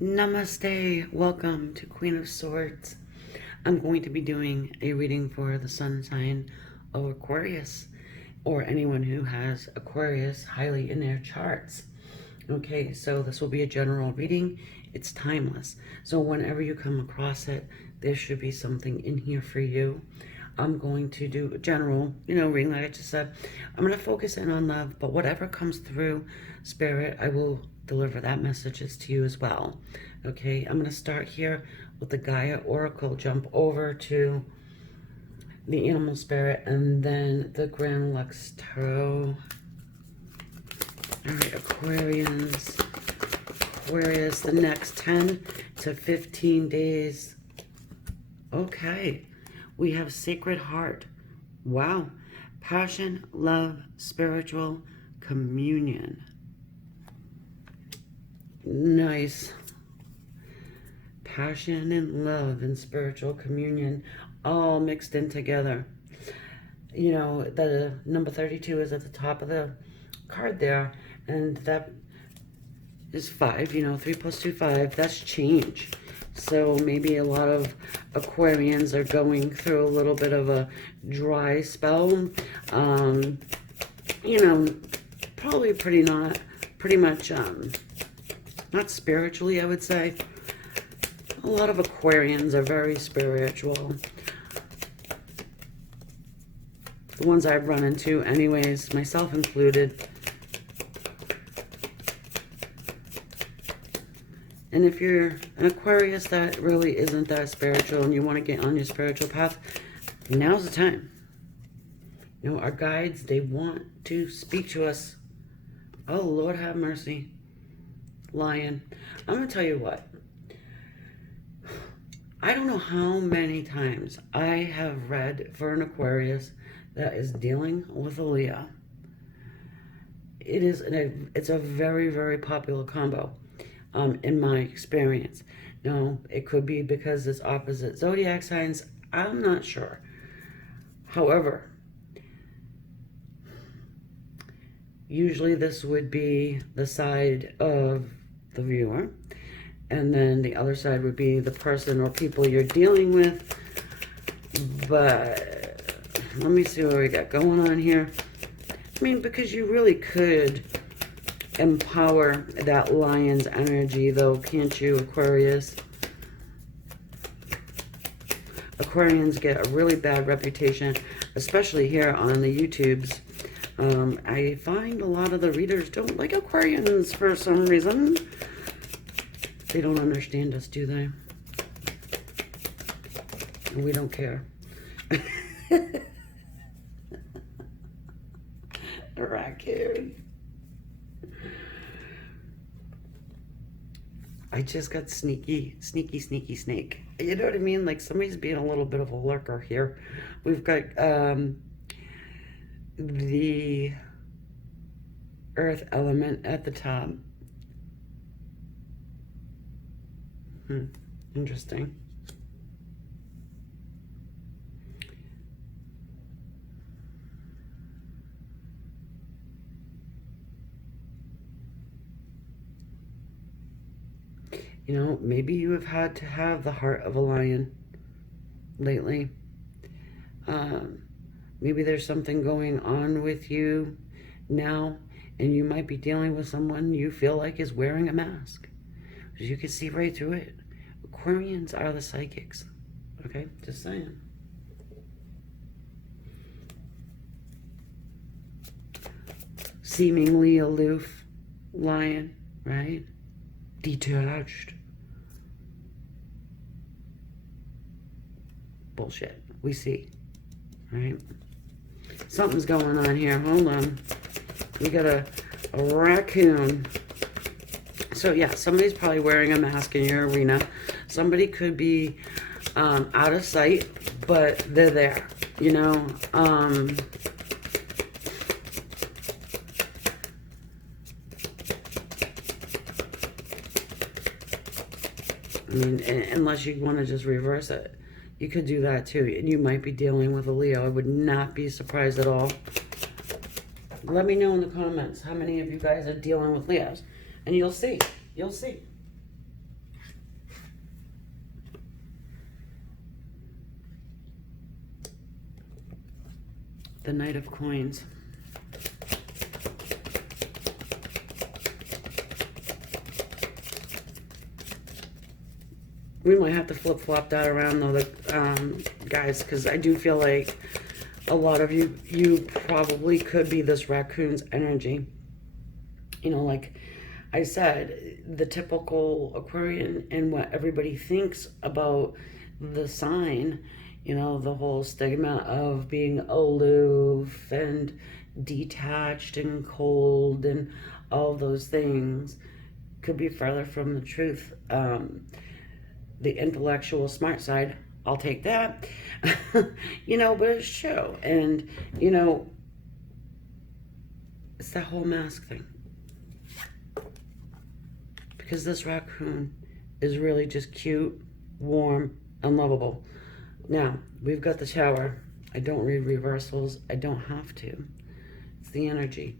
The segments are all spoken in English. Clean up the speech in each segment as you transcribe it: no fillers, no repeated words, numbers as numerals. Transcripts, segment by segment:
Namaste. Welcome to Queen of Swords. I'm going to be doing a reading for the sun sign of Aquarius, or anyone who has Aquarius highly in their charts. Okay, so this will be a general reading. It's timeless. So whenever you come across it, there should be something in here for you. I'm going to do a general, reading like I just said. I'm going to focus in on love, but whatever comes through Spirit, I will deliver that messages to you as well. Okay, I'm going to start here with the Gaia Oracle, jump over to the Animal Spirit, and then the Grand Lux Tarot. All right, Aquarius, the next 10 to 15 days. Okay, we have Sacred Heart. Wow. Passion, love, spiritual communion. Nice. Passion and love and spiritual communion all mixed in together. The number 32 is at the top of the card there, and that is 5. 3 plus 2, 5. That's change. So maybe a lot of Aquarians are going through a little bit of a dry spell. Probably pretty much not spiritually, I would say. A lot of Aquarians are very spiritual. The ones I've run into anyways, myself included. And if you're an Aquarius that really isn't that spiritual and you want to get on your spiritual path, now's the time. Our guides, they want to speak to us. Oh, Lord have mercy. Lion. I'm going to tell you what. I don't know how many times I have read for an Aquarius that is dealing with a Leo. It's a very, very popular combo. In my experience. Now, it could be because it's opposite zodiac signs. I'm not sure. However, usually this would be the side of the viewer, and then the other side would be the person or people you're dealing with. But let me see what we got going on here. Because you really could empower that lion's energy, though, can't you, Aquarius? Aquarians get a really bad reputation, especially here on the YouTubes. I find a lot of the readers don't like Aquarians for some reason. They don't understand us, do they? We don't care. Raccoon. I just got sneaky snake. You know what I mean? Like somebody's being a little bit of a lurker here. We've got the earth element at the top. Interesting. Maybe you have had to have the heart of a lion lately. Maybe there's something going on with you now, and you might be dealing with someone you feel like is wearing a mask. Because you can see right through it. Aquarians are the psychics. Okay? Just saying. Seemingly aloof lion, right? Detached. Bullshit. We see. Right? Something's going on here. Hold on. We got a raccoon. So yeah, somebody's probably wearing a mask in your arena. Somebody could be out of sight, but they're there. Unless you want to just reverse it. You could do that too. And you might be dealing with a Leo. I would not be surprised at all. Let me know in the comments how many of you guys are dealing with Leos. And you'll see. You'll see. the Knight of Coins. We might have to flip-flop that around though, guys, because I do feel like a lot of you probably could be this raccoon's energy. You know, like I said, the typical Aquarian and what everybody thinks about the sign, you know, the whole stigma of being aloof and detached and cold and all those things could be further from the truth. The intellectual smart side, I'll take that. You know, but it's true. And, you know, it's that whole mask thing. Because this raccoon is really just cute, warm, and lovable. Now, we've got the Tower. I don't read reversals. I don't have to. It's the energy.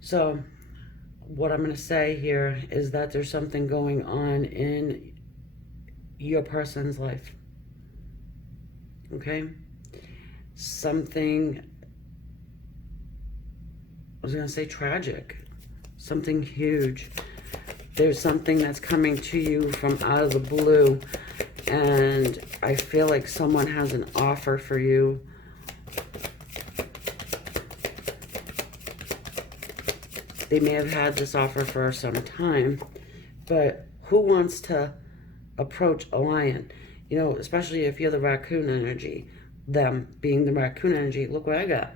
So, what I'm going to say here is that there's something going on in your person's life. Okay? Something, I was going to say tragic. Something huge. There's something that's coming to you from out of the blue. And I feel like someone has an offer for you. They may have had this offer for some time. But who wants to approach a lion? You know, especially if you're the raccoon energy. Them being the raccoon energy. Look what I got.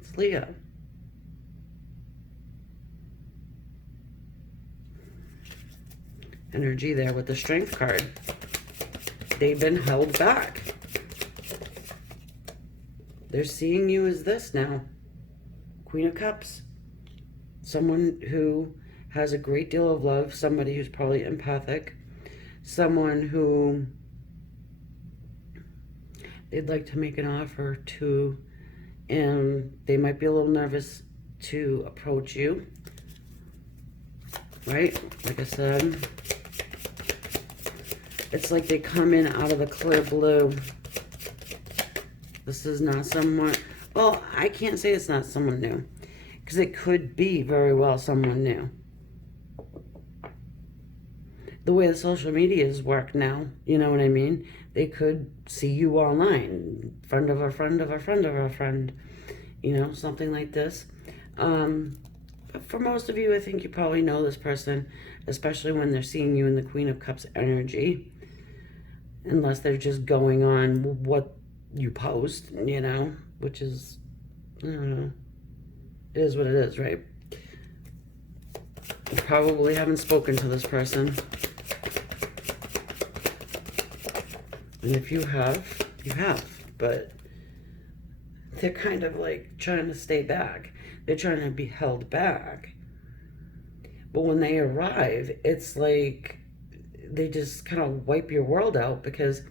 It's Leo. Energy there with the Strength card. They've been held back. They're seeing you as this now. Queen of Cups. Someone who has a great deal of love. Somebody who's probably empathic. Someone who they'd like to make an offer to, and they might be a little nervous to approach you. Right? Like I said, it's like they come in out of the clear blue. This is not someone, well, I can't say it's not someone new, because it could be very well someone new. The way the social medias work now, you know what I mean? They could see you online, friend of a friend of a friend of a friend, you know, something like this. But for most of you, I think you probably know this person, especially when they're seeing you in the Queen of Cups energy. Unless they're just going on what you post, you know, which is, I don't know, it is what it is, right? You probably haven't spoken to this person. And if you have, you have, but they're kind of like trying to stay back. They're trying to be held back. But when they arrive, it's like they just kind of wipe your world out, because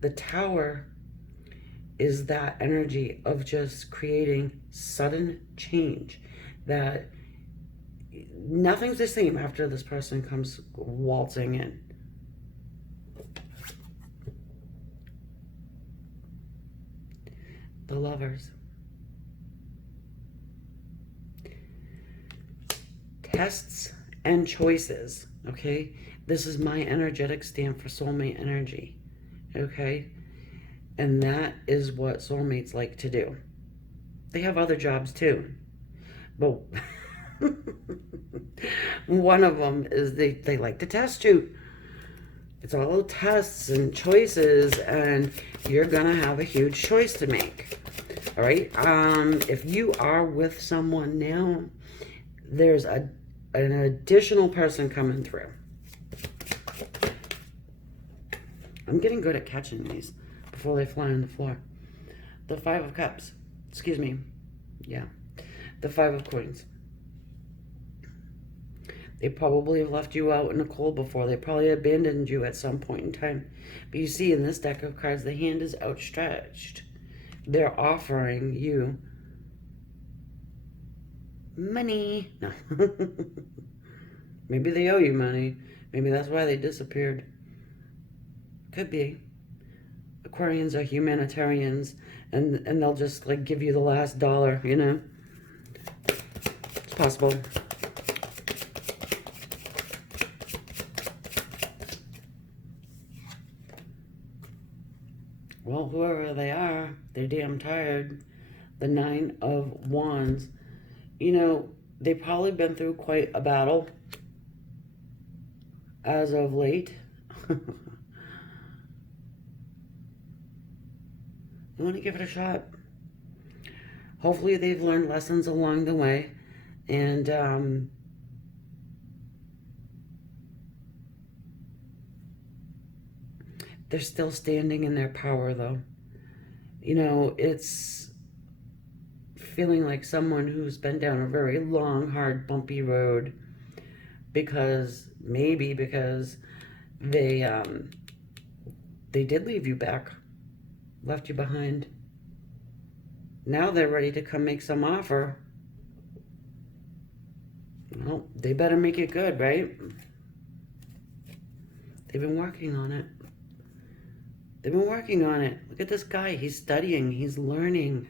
the Tower is that energy of just creating sudden change, that nothing's the same after this person comes waltzing in. The Lovers. Tests and choices, okay? This is my energetic stamp for soulmate energy, okay? And that is what soulmates like to do. They have other jobs too, but one of them is they like to test you. It's all tests and choices, and you're gonna have a huge choice to make. All right. If you are with someone now, there's an additional person coming through. I'm getting good at catching these before they fly on the floor. The Five of Cups. Excuse me. Yeah. The Five of Coins. They probably have left you out in the cold before. They probably abandoned you at some point in time. But you see, in this deck of cards, the hand is outstretched. They're offering you money. No. Maybe they owe you money. Maybe that's why they disappeared. Could be. Aquarians are humanitarians, and they'll just like give you the last dollar, you know? It's possible. Well, whoever they are, they're damn tired. The Nine of Wands. You know, they've probably been through quite a battle as of late. You want to give it a shot? Hopefully they've learned lessons along the way. And they're still standing in their power, though. You know, it's feeling like someone who's been down a very long, hard, bumpy road because they did leave you back, left you behind. Now they're ready to come make some offer. Well, they better make it good, right? They've been working on it. They've been working on it. Look at this guy. He's studying. He's learning.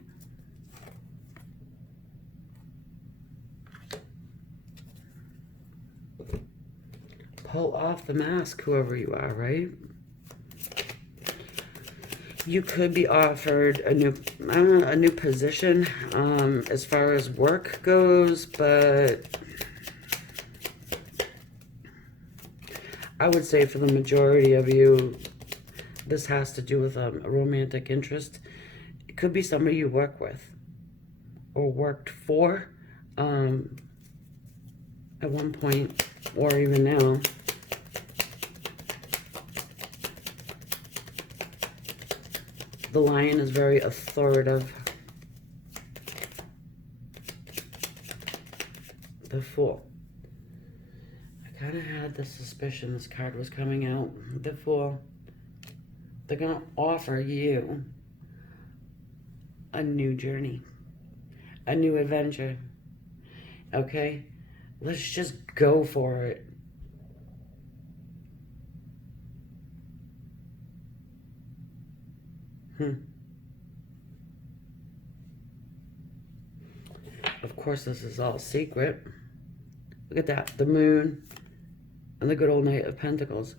Pull off the mask, whoever you are, right? You could be offered a new position as far as work goes, but I would say for the majority of you, this has to do with a romantic interest. It could be somebody you work with or worked for at one point or even now. The Lion is very authoritative. The Fool. I kind of had the suspicion this card was coming out. The Fool. They're going to offer you a new journey, a new adventure. Okay? Let's just go for it. Of course, this is all secret. Look at that. The Moon and the good old Knight of Pentacles.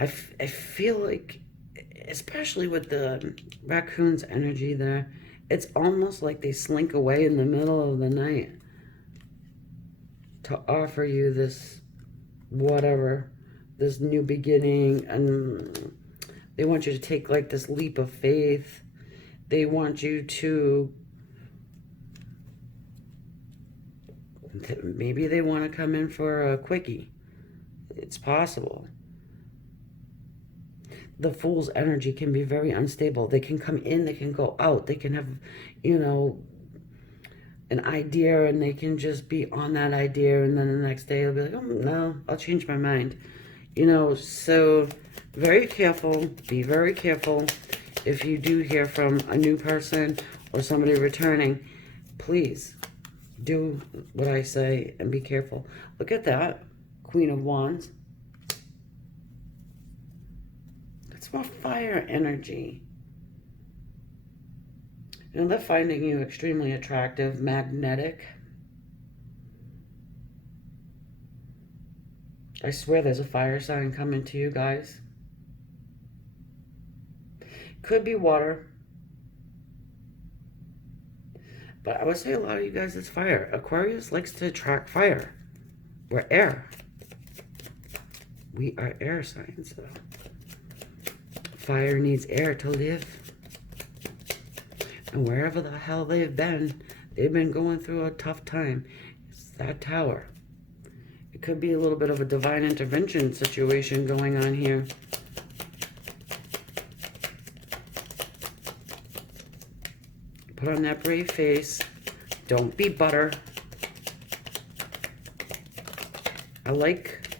I feel like, especially with the raccoon's energy there, it's almost like they slink away in the middle of the night to offer you this whatever, this new beginning, and they want you to take like this leap of faith. They want you to, maybe they want to come in for a quickie. It's possible. The Fool's energy can be very unstable. They can come in, they can go out. They can have, you know, an idea and they can just be on that idea, and then the next day they'll be like, oh, no, I'll change my mind. You know, so very careful. Be very careful if you do hear from a new person or somebody returning. Please do what I say and be careful. Look at that. Queen of Wands. That's more fire energy. You know, they're finding you extremely attractive, magnetic. I swear there's a fire sign coming to you guys. Could be water. But I would say a lot of you guys, it's fire. Aquarius likes to attract fire. We're air. We are air signs, though. Fire needs air to live. And wherever the hell they've been going through a tough time. It's that Tower. It could be a little bit of a divine intervention situation going on here. Put on that brave face. Don't be butter. I like,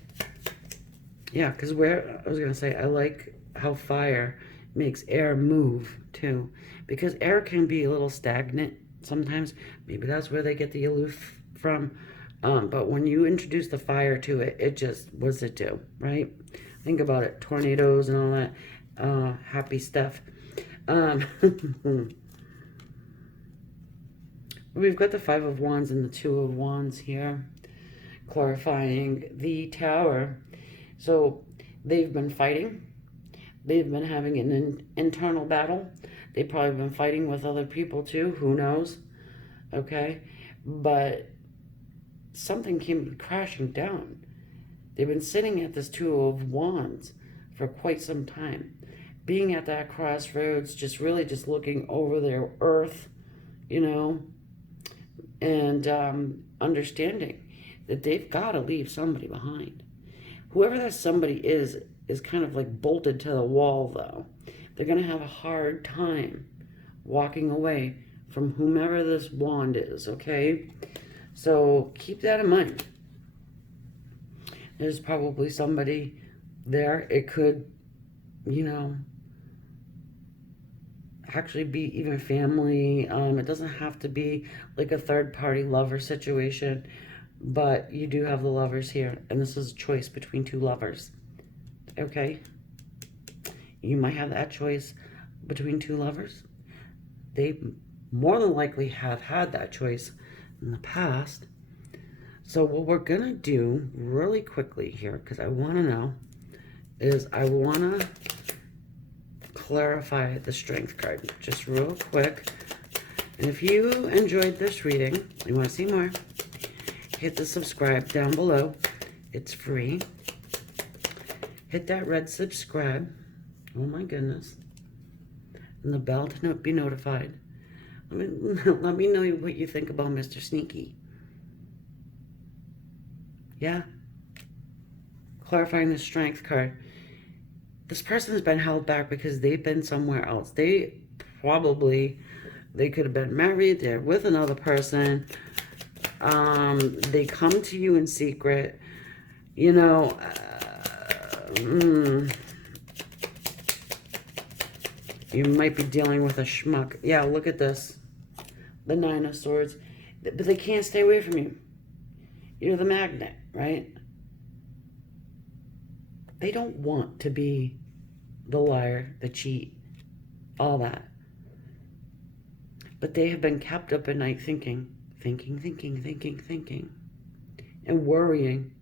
yeah, because I was going to say, I like how fire makes air move too. Because air can be a little stagnant sometimes. Maybe that's where they get the aloof from. But when you introduce the fire to it, it just, what's it do, right? Think about it. Tornadoes and all that happy stuff. We've got the Five of Wands and the Two of Wands here, clarifying the Tower. So they've been fighting. They've been having an internal battle. They've probably been fighting with other people too. Who knows? Okay? But something came crashing down. They've been sitting at this Two of Wands for quite some time. Being at that crossroads, just really just looking over their earth, you know, and understanding that they've got to leave somebody behind. Whoever that somebody is kind of like bolted to the wall, though. They're going to have a hard time walking away from whomever this wand is, okay? So keep that in mind. There's probably somebody there. It could, you know, actually be even family. It doesn't have to be like a third-party lover situation, but you do have the Lovers here, and this is a choice between two lovers, okay? You might have that choice between two lovers. They more than likely have had that choice in the past. So what we're going to do really quickly here, because I want to know, is I want to clarify the Strength card just real quick. And if you enjoyed this reading, you want to see more, hit the subscribe down below. It's free. Hit that red subscribe. Oh my goodness. And the bell to be notified. Let me know what you think about Mr. Sneaky. Yeah. Clarifying the Strength card. This person has been held back because they've been somewhere else. They could have been married. They're with another person. They come to you in secret. You know, you might be dealing with a schmuck. Yeah, look at this. The Nine of Swords. But they can't stay away from you. You're the magnet, right? They don't want to be the liar, the cheat, all that. But they have been kept up at night thinking, and worrying.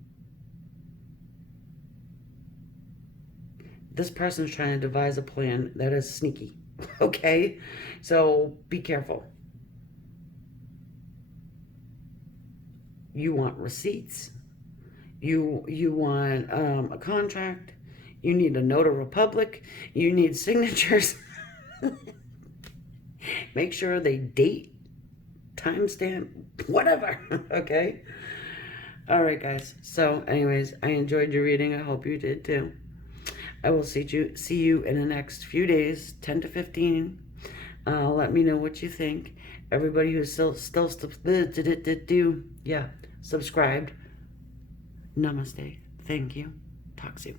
This person's trying to devise a plan that is sneaky, okay? So be careful. You want receipts. You want a contract. You need a notary public. You need signatures. Make sure they date, timestamp, whatever, okay? All right, guys. So, anyways, I enjoyed your reading. I hope you did, too. I will see you in the next few days, 10 to 15. Let me know what you think. Everybody who's still subscribed. Namaste. Thank you. Talk soon.